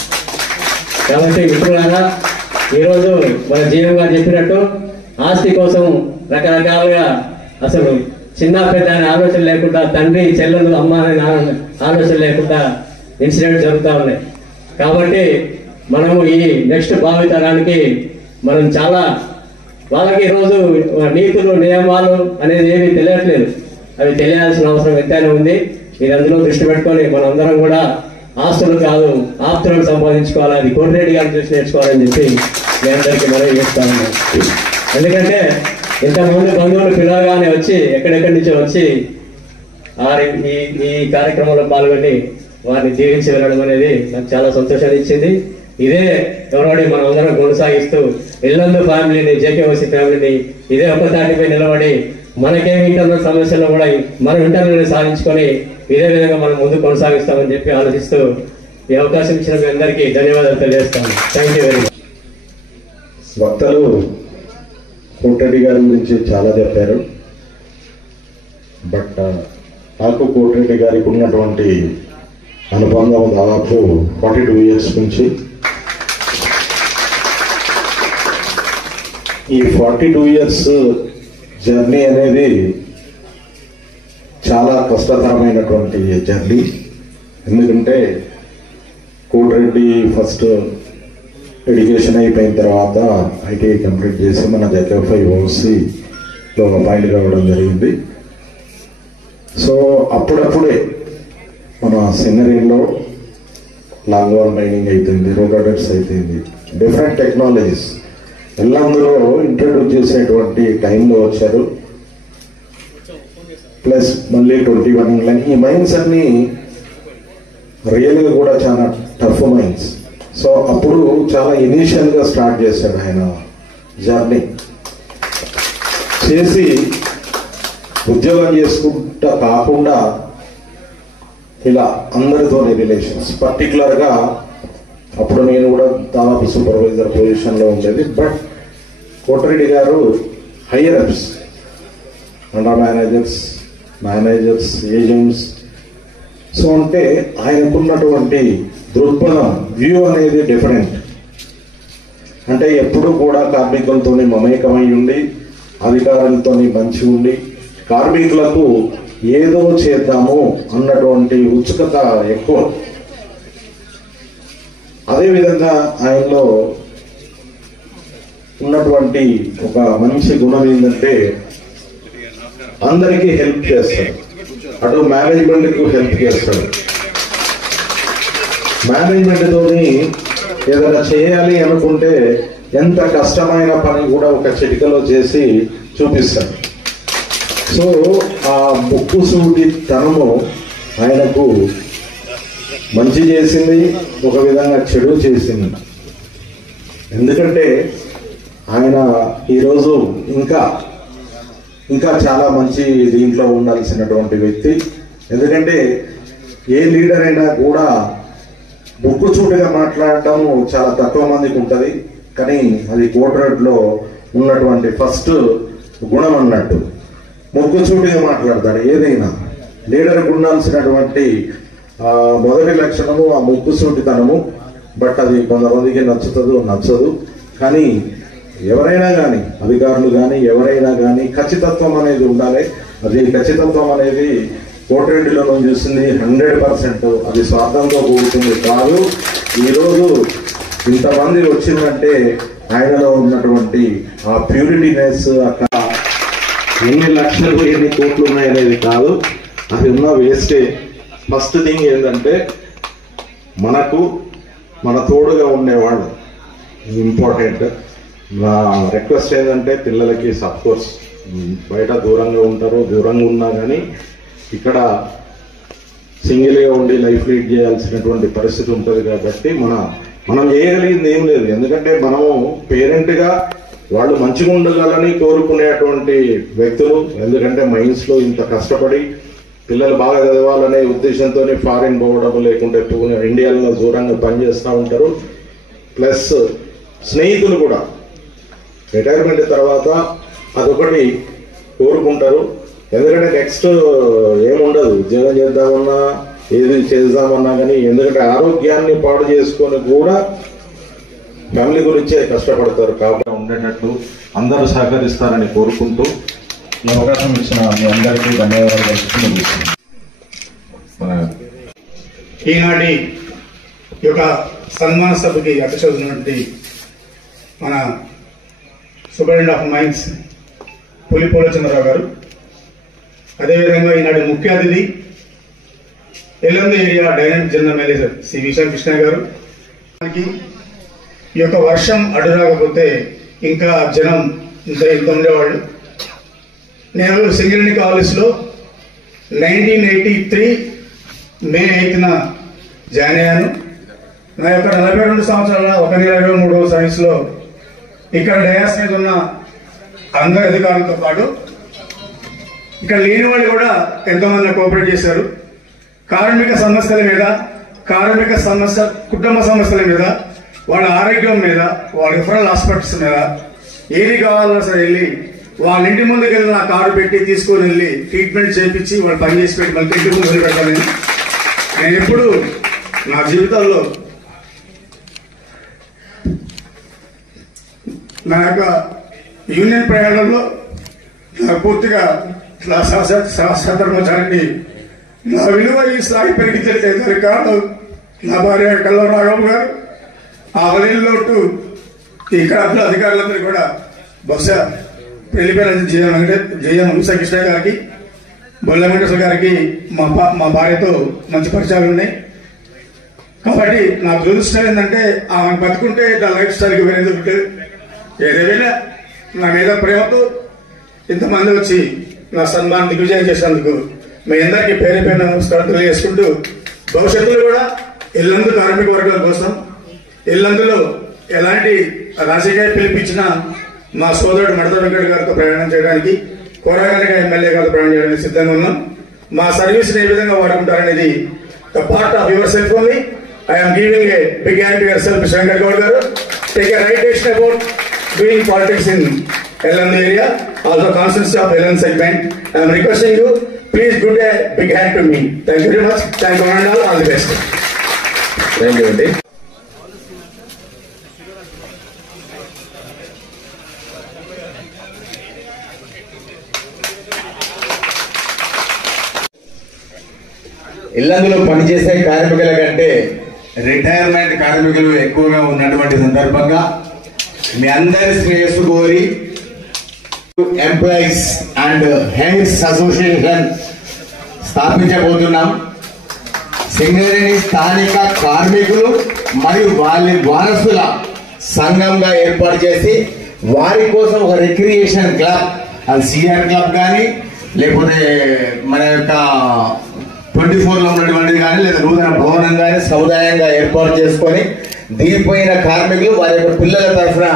కాబట్టి మిత్రులారా, ఈరోజు మన జీవం గారు చెప్పినట్టు ఆస్తి కోసం రకరకాలుగా అసలు చిన్న పెద్ద అనే ఆలోచన లేకుండా, తండ్రి చెల్లెలు అమ్మ అనే ఆలోచన లేకుండా ఇన్సిడెంట్ జరుగుతూ ఉన్నాయి. కాబట్టి మనము ఈ నెక్స్ట్ భావితరానికి మనం చాలా వాళ్ళకి ఈరోజు నీతులు నియమాలు అనేది ఏమీ తెలియట్లేదు. అవి తెలియాల్సిన అవసరం ఎంతైనా ఉంది. మీరు అందులో దృష్టి పెట్టుకొని మనందరం కూడా ఆస్తులు కాదు ఆప్తులను సంపాదించుకోవాలి, అది కోటిరెడ్డి గారిని చూసి నేర్చుకోవాలని చెప్పి మీ అందరికీ మనవి చేస్తా ఉన్నాం. ఎందుకంటే ఇంతమంది బంధువులు పిలవగానే వచ్చి ఎక్కడెక్కడి నుంచో వచ్చి ఈ కార్యక్రమంలో పాల్గొని వారిని దీవించి వెళ్ళడం అనేది నాకు చాలా సంతోషాన్ని ఇచ్చింది. ఇదే ఎవరబడి మనం అందరం కొనసాగిస్తూ ఇల్లందు ఫ్యామిలీని, జేకేఓసీ ఫ్యామిలీని ఇదే ఒక్క తాటిపై నిలబడి మనకేమి ఇంటర్నల్ సమస్యలు కూడా మనం ఇంటర్నల్ సాధించుకొని ఇదే విధంగా మనం ముందు కొనసాగిస్తామని చెప్పి ఆలోచిస్తూ ఈ అవకాశం ఇచ్చిన మీ అందరికీ ధన్యవాదాలు తెలియజేస్తాను. Thank you very much. వక్తలు కోటిరెడ్డి గారి గురించి చాలా చెప్పారు. బట్ నాకు కోటిరెడ్డి గారికి ఉన్నటువంటి అనుబంధం దాదాపు 42 years నుంచి. ఈ 42 years జర్నీ అనేది చాలా కష్టతరమైనటువంటి జర్నీ. ఎందుకంటే కోటిరెడ్డి ఫస్ట్ ఎడ్యుకేషన్ అయిపోయిన తర్వాత ఐటీఐ కంప్లీట్ చేసి మన జేకే5 ఓసీలో అపాయింట్ కావడం జరిగింది. సో అప్పుడప్పుడే మన సినరీలో లాంగ్ వాల్ మైనింగ్ అవుతుంది, రోటోడర్స్ అవుతుంది, డిఫరెంట్ టెక్నాలజీస్ ఎల్లందులో ఇంట్రడ్యూస్ చేసేటువంటి టైంలో వచ్చారు. ప్లస్ మళ్ళీ 21 ఈ మైన్స్ అన్ని రియల్గా కూడా చాలా టఫ్ మైన్స్. సో అప్పుడు చాలా ఇనీషియల్గా స్టార్ట్ చేశాడు ఆయన జర్నీ. చేసి ఉద్యోగం చేసుకుంటా కాకుండా ఇలా అందరితోని రిలేషన్స్, పర్టికులర్గా అప్పుడు నేను కూడా దాదాపు సూపర్వైజర్ పొజిషన్లో ఉండేది. బట్ కోటిరెడ్డి గారు higher ups, under managers, agents. So అంటే ఆయనకున్నటువంటి దృక్పథం, వ్యూ అనేది డిఫరెంట్. అంటే ఎప్పుడు కూడా కార్మికులతోని మమేకమై ఉండి, అధికారులతోని మంచి ఉండి, కార్మికులకు ఏదో చేద్దాము అన్నటువంటి ఉత్సుకత ఎక్కువ. అదేవిధంగా ఆయనలో ఉన్నటువంటి ఒక మంచి గుణం ఏంటంటే అందరికీ హెల్ప్ చేస్తాడు. అటు మేనేజ్మెంట్ కు హెల్ప్ చేస్తాడు. మేనేజ్మెంట్ తోని ఏదైనా చేయాలి అనుకుంటే ఎంత కష్టమైన పని కూడా ఒక చిటికలో చేసి చూపిస్తాడు. సో ఆ ముక్కుసూటి తనము ఆయనకు మంచి చేసింది, ఒక విధంగా చెడు చేసింది. ఎందుకంటే ఆయన ఈరోజు ఇంకా చాలా మంచి దీంట్లో ఉండాల్సినటువంటి వ్యక్తి. ఎందుకంటే ఏ లీడర్ అయినా కూడా ముక్కుసూటిగా మాట్లాడటం చాలా తక్కువ మందికి ఉంటుంది. కానీ అది కోటరెడ్డిలో ఉన్నటువంటి ఫస్ట్ గుణం అన్నట్టు. ముక్కుసూటిగా మాట్లాడతాడు. ఏదైనా లీడర్కి ఉండాల్సినటువంటి మొదటి లక్షణము ఆ ముక్కుసూటితనము. బట్ అది కొంతమందికి నచ్చదు. కానీ ఎవరైనా కానీ, అధికారులు కానీ ఎవరైనా కానీ ఖచ్చితత్వం అనేది ఉండాలి. అది ఖచ్చితత్వం అనేది కోటరెడ్డిలో చూసింది 100%. అది స్వార్థంతో కూడుతుంది కాదు. ఈరోజు ఇంతమంది వచ్చిందంటే ఆయనలో ఉన్నటువంటి ఆ ప్యూరిటీనెస్, అక్కడ ఎన్ని లక్షలు ఎన్ని కోట్లు ఉన్నాయనేది కాదు, అది ఉన్న వేస్టే. ఫస్ట్ థింగ్ ఏంటంటే మన తోడుగా ఉండేవాళ్ళు ఇంపార్టెంట్. నా రిక్వెస్ట్ ఏంటంటే పిల్లలకి సఫ్కోర్స్ బయట దూరంగా ఉంటారు, దూరంగా ఉన్నా కానీ ఇక్కడ సింగిల్గా ఉండి లైఫ్ లీడ్ చేయాల్సినటువంటి పరిస్థితి ఉంటుంది. కాబట్టి మనం చేయగలిగింది ఏం లేదు. ఎందుకంటే మనము పేరెంట్గా వాళ్ళు మంచిగా ఉండగలని కోరుకునేటువంటి వ్యక్తులు. ఎందుకంటే మైండ్స్లో ఇంత కష్టపడి పిల్లలు బాగా చదవాలనే ఉద్దేశంతో ఫారిన్ పోవడం, లేకుంటే ఇండియాలో దూరంగా పనిచేస్తూ ఉంటారు. ప్లస్ స్నేహితులు కూడా రిటైర్మెంట్ తర్వాత అదొకటి కోరుకుంటారు. ఎందుకంటే నెక్స్ట్ ఏముండదు, ఉద్యోగం చేద్దామన్నా ఏది చేద్దామన్నా కానీ. ఎందుకంటే ఆరోగ్యాన్ని పాడు చేసుకొని కూడా ఫ్యామిలీ గురించే కష్టపడతారు. కాబట్టి ఉండేటట్టు అందరూ సహకరిస్తారని కోరుకుంటూ ఈ అవకాశం ఇచ్చిన మీ అందరికీ ధన్యవాదాలు. ఈనాటి యొక్క సన్మాన సభకి అధ్యక్షులైనటువంటి మన సూపరింటెండెంట్ ఆఫ్ మైన్స్ పులి పూలచంద్రరావు గారు, అదేవిధంగా ఈనాటి ముఖ్య అతిథి Yellandu area dynamic general manager Shri Vishal Krishna గారు. ఈ యొక్క వర్షం అడ్డు రాకపోతే ఇంకా జనం ఇంత ఉండేవాళ్ళు. నేను సింగరేణి కాలేజ్లో 1983 మే 8న జాయిన్ అయ్యాను. నా యొక్క 42 సంవత్సరాల 123వ సర్వీస్లో ఇక్కడ డయాస్ మీద ఉన్న అందరి అధికారులతో పాటు ఇక్కడ లేని వాళ్ళు కూడా ఎంతోమంది కోఆపరేట్ చేశారు. కార్మిక సమస్యల మీద, కుటుంబ సమస్యల మీద, వాళ్ళ ఆరోగ్యం మీద, వాళ్ళ రిఫరల్ హాస్పిటల్స్ మీద ఏది కావాలన్నా సరే వెళ్ళి వాళ్ళ ఇంటి ముందుకు వెళ్ళి నా కారు పెట్టి తీసుకొని వెళ్ళి ట్రీట్మెంట్ చేయించి వాళ్ళు పని చేసి పెట్టి మళ్ళీ ఇంటి ముందు వదిలిపెడతాను. నేను ఎప్పుడు నా జీవితంలో నా యొక్క యూనియన్ ప్రయాణంలో నాకు పూర్తిగా నా సహధర్మచారిని నా విలువ ఈ స్థాయి పెరిగించలేదు కారణం నా భార్య కల్లం రాఘవ్ గారు. ఆ వదిలిలోటు ఇక్కడ అధికారులందరూ కూడా బహుశా వెళ్ళిపోయిన జయం కృష్ణ గారికి, బొల్ల వెంకటేశ్వర గారికి మా భార్యతో మంచి పరిచయాలు ఉన్నాయి. కాబట్టి నా దురదృష్టం ఏంటంటే ఆమె బతుకుంటే నా లైఫ్ స్టైల్కి వేరేది ఉంటుంది. ఏదేమైనా నా మీద ప్రేమతో ఇంతమంది వచ్చి నా సన్మానం దిగ్విజయం చేసినందుకు మీ అందరికీ పేరు పేరు నమస్కారం తెలియజేసుకుంటూ, భవిష్యత్తులో కూడా ఇల్లందు కార్మిక వర్గాల కోసం ఇల్లందులో ఎలాంటి రాజకీయ పిలిపించినా మా సోదరుడు మడత వెంకట గారితో ప్రయాణం చేయడానికి, కోరాగనక ఎమ్మెల్యే గారితో ప్రయాణం చేయడానికి సిద్ధంగా ఉన్నాం. మా సర్వీస్ ఏ విధంగా వాడుకుంటారనేది part of yourself only. I'm giving a big hand to yourself Shankar Goud garu. Take a right decision about doing politics in Elland area, also constituency of Elland segment. I am requesting you, please give a big hand to me. Thank you very much. Thank you and all the best. Thank you, Andy. ఇల్లందులో పనిచేసే కార్మికుల కంటే retirement కార్మికులు ఎక్కువగా ఉన్నటువంటి సందర్భంగా మీ అందరి శ్రేయస్సు కోరి ఎంప్లాయీస్ అండ్ హెడ్స్ అసోసియేషన్ స్థాపించబోతున్నాం. సింగరేణి స్థానిక కార్మికులు మరియు వాళ్ళ వారసుల సంఘంగా ఏర్పాటు చేసి వారి కోసం ఒక రిక్రియేషన్ క్లబ్, అది సిఆర్ క్లబ్ కానీ లేకపోతే మన యొక్క 24లో ఉన్నటువంటిది కానీ లేదా నూతన భవనం కానీ సముదాయంగా ఏర్పాటు చేసుకొని దిగిపోయిన కార్మికులు వారి యొక్క పిల్లల తరఫున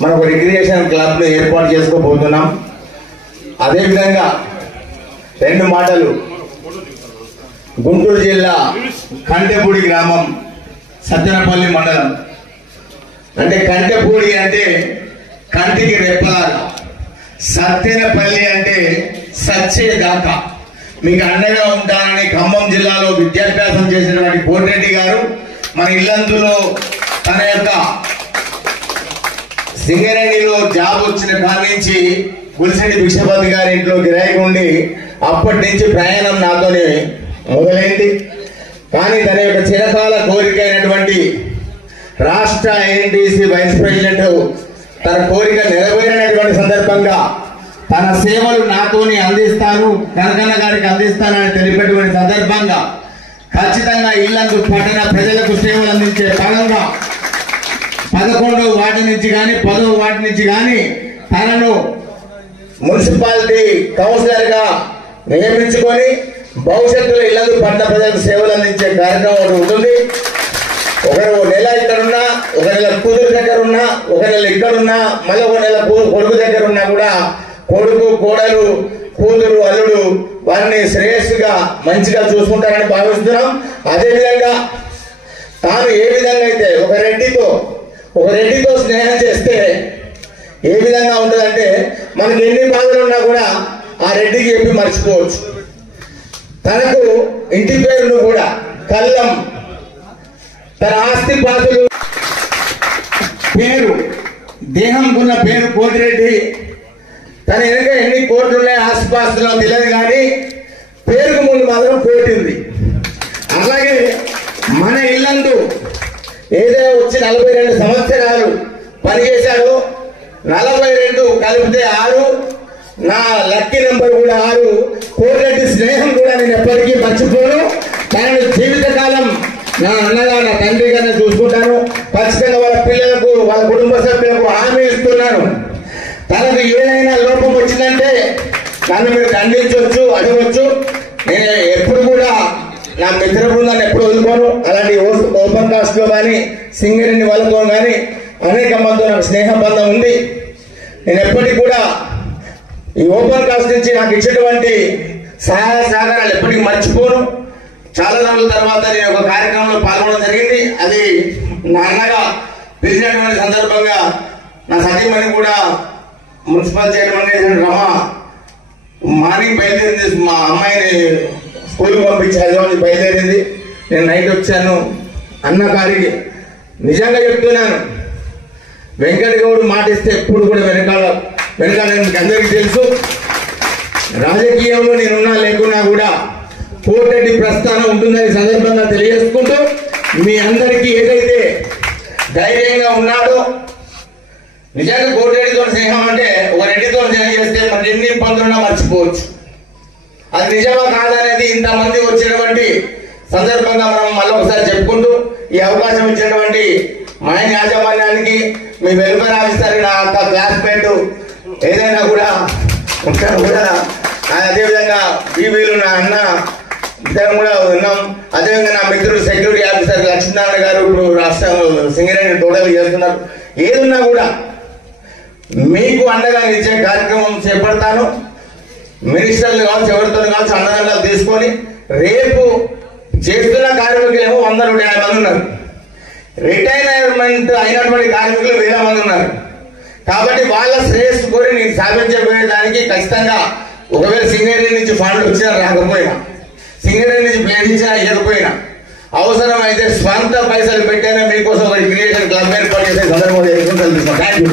మనం ఒక రిక్రియేషన్ క్లబ్ ఏర్పాటు చేసుకోబోతున్నాం. అదేవిధంగా 2 మాటలు, గుంటూరు జిల్లా కంటెపూడి గ్రామం సత్తెనపల్లి మండలం. అంటే కంటెపూడి అంటే కంటికి రెప్పలాగా, సత్తెనపల్లి అంటే సచ్చేదాకా మీకు అండగా ఉంటానని ఖమ్మం జిల్లాలో విద్యాభ్యాసం చేసినటువంటి కోటిరెడ్డి గారు మన ఇల్లందులో తన యొక్క సింగరేణిలో జాబ్ వచ్చిన కాడి నుంచి పులిశెట్టి భిక్షపతి గారి ఇంట్లో గిరాయికి ఉండి అప్పటి నుంచి ప్రయాణం నాతోనే మొదలైంది. కానీ తన యొక్క చిరకాల కోరిక అయినటువంటి రాష్ట్ర ఏఎన్టీసీ వైస్ ప్రెసిడెంట్ తన కోరిక నెరవేరినటువంటి సందర్భంగా తన సేవలు నాతోని అందిస్తాను, కనకన్న గారికి అందిస్తానని తెలిపేటువంటి సందర్భంగా ఖచ్చితంగా ఇల్లందు పట్టణ ప్రజలకు సేవలు అందించే భాగంగా 11వ వార్డు నుంచి కానీ 10వ వార్డు నుంచి కానీ తనను మున్సిపాలిటీ కౌన్సిలర్ గా నియమించుకొని భవిష్యత్తులో ఇల్లందు పట్టణ ప్రజలకు సేవలు అందించే కార్యక్రమం ఒకటి ఉంటుంది. ఒక నెల ఇక్కడున్నా, ఒక నెల కూతురు దగ్గర ఉన్నా, ఒక నెల ఇక్కడున్నా, మళ్ళీ ఒక నెల కొడుకు దగ్గర ఉన్నా కూడా కొడుకు, కోడలు, కూతురు, అల్లుడు వారిని శ్రేయస్సుగా మంచిగా చూసుకుంటారని భావిస్తున్నాం. అదేవిధంగా తాను ఏ విధంగా అయితే ఒక రెడ్డితో స్నేహం చేస్తే ఏ విధంగా ఉంటుందంటే మనకి ఎన్ని బాధలు ఉన్నా కూడా ఆ రెడ్డికి చెప్పి మర్చిపోవచ్చు. తనకు ఇంటి పేరును కూడా కల్లం, తన ఆస్తి పాస్తులు పేరు, దేహంకున్న పేరు కోటిరెడ్డి. తన వెనుక ఎన్ని కోట్లు ఉన్నాయి ఆస్తిపాస్తులో తెలియదు కానీ పేరుకు ముందు మాత్రం కోటి ఉంది. అలాగే మన ఇల్లందు ఏదో వచ్చి 42 సంవత్సరాలు పనిచేశాడు. 42 కలిపితే 6, నా లక్కీ నెంబర్ కూడా 6. కోటిరెడ్డి స్నేహం కూడా నేను ఎప్పటికీ మర్చిపోను. తనని జీవితకాలం నా అన్నగా, నా తండ్రిగానే చూసుకుంటాను. ఖచ్చితంగా వాళ్ళ పిల్లలకు, వాళ్ళ కుటుంబ సభ్యులకు హామీ ఇస్తున్నాను. తనకు ఏదైనా లోపం వచ్చిందంటే నన్ను మీరు ఖండించవచ్చు, అడగవచ్చు. నేను ఎప్పుడు కూడా నా మిత్ర బృందాన్ని ఎప్పుడు వదులుకోను. అలాంటి ఓపెన్ కాస్ట్ లో కానీ సింగరేణి వాళ్ళతో కానీ అనేక మందితో నాకు స్నేహ బంధం ఉంది. నేను ఎప్పటికీ కూడా ఈ ఓపెన్ కాస్ట్ నుంచి నాకు ఇచ్చేటువంటి సహాయ సహకారాలు ఎప్పటికీ మర్చిపోను. చాలా రోజుల తర్వాత నేను ఒక కార్యక్రమంలో పాల్గొనడం జరిగింది. అది నా అన్నగా పిలిచినటువంటి సందర్భంగా నా సతీమణి కూడా మున్సిపల్ చైర్మన్ రమ మార్నింగ్ బయలుదేరింది. మా అమ్మాయిని స్కూల్కి పంపించి హైదరాబాద్ బయలుదేరింది. నేను నైట్ వచ్చాను. అన్న గారికి నిజంగా చెప్తున్నాను, వెంకట గౌడ్ మాట ఇస్తే ఎప్పుడు కూడా వెనకాల మీకు అందరికీ తెలుసు. రాజకీయంలో నేనున్నా లేకున్నా కూడా కోటిరెడ్డి ప్రస్థానం ఉంటుందని సందర్భంగా తెలియజేసుకుంటూ మీ అందరికీ ఏదైతే ధైర్యంగా ఉన్నాడో, నిజంగా కోటిరెడ్డితో స్నేహం అంటే ఒక రెడ్డితో స్నేహం చేస్తే మన ఎన్ని ఇబ్బందులున్నా మర్చిపోవచ్చు. అది నిజమా కాదనేది ఇంతమంది వచ్చినటువంటి సందర్భంగా మనం మళ్ళీ ఒకసారి చెప్పుకుంటూ ఈ అవకాశం ఇచ్చినటువంటి మైన యాజమాన్యానికి, మీ వెల్ఫేర్ ఆఫీసర్, నా అక్క క్లాస్మేట్ ఏదైనా కూడా ఉంటాను కూడా, అదేవిధంగా బీవీలు నా అన్న ఇద్దరం కూడా ఉన్నాం. అదేవిధంగా నా మిత్రుడు సెక్యూరిటీ ఆఫీసర్ లక్ష్మీనారాయణ గారు ఇప్పుడు రాష్ట్రం సింగరేణి టోటల్ చేస్తున్నారు. ఏదున్నా కూడా మీకు అండగా ఇచ్చే కార్యక్రమం చేపడతాను. మినిస్టర్లు కావచ్చు, ఎవరితో కావచ్చు అండదండలు తీసుకొని రేపు చేస్తున్న కార్మికులేమో 150 మంది ఉన్నారు. రిటైర్మెంట్ అయినటువంటి కార్మికులు 1000 మంది ఉన్నారు. కాబట్టి వాళ్ళ శ్రేయస్సు కోరి నేను సాధించబోయేదానికి ఖచ్చితంగా ఒకవేళ సింగరేణి నుంచి ఫండ్ వచ్చినా రాకపోయినా, సింగరేణి నుంచి ప్లేస్ ఇచ్చినా ఇవ్వకపోయినా, అవసరం అయితే స్వంత పైసలు పెట్టైనా మీకోసం ఒక క్రియేషన్ క్లబ్ ఏర్పాటు చేసే సందర్భంలో థ్యాంక్ యూ.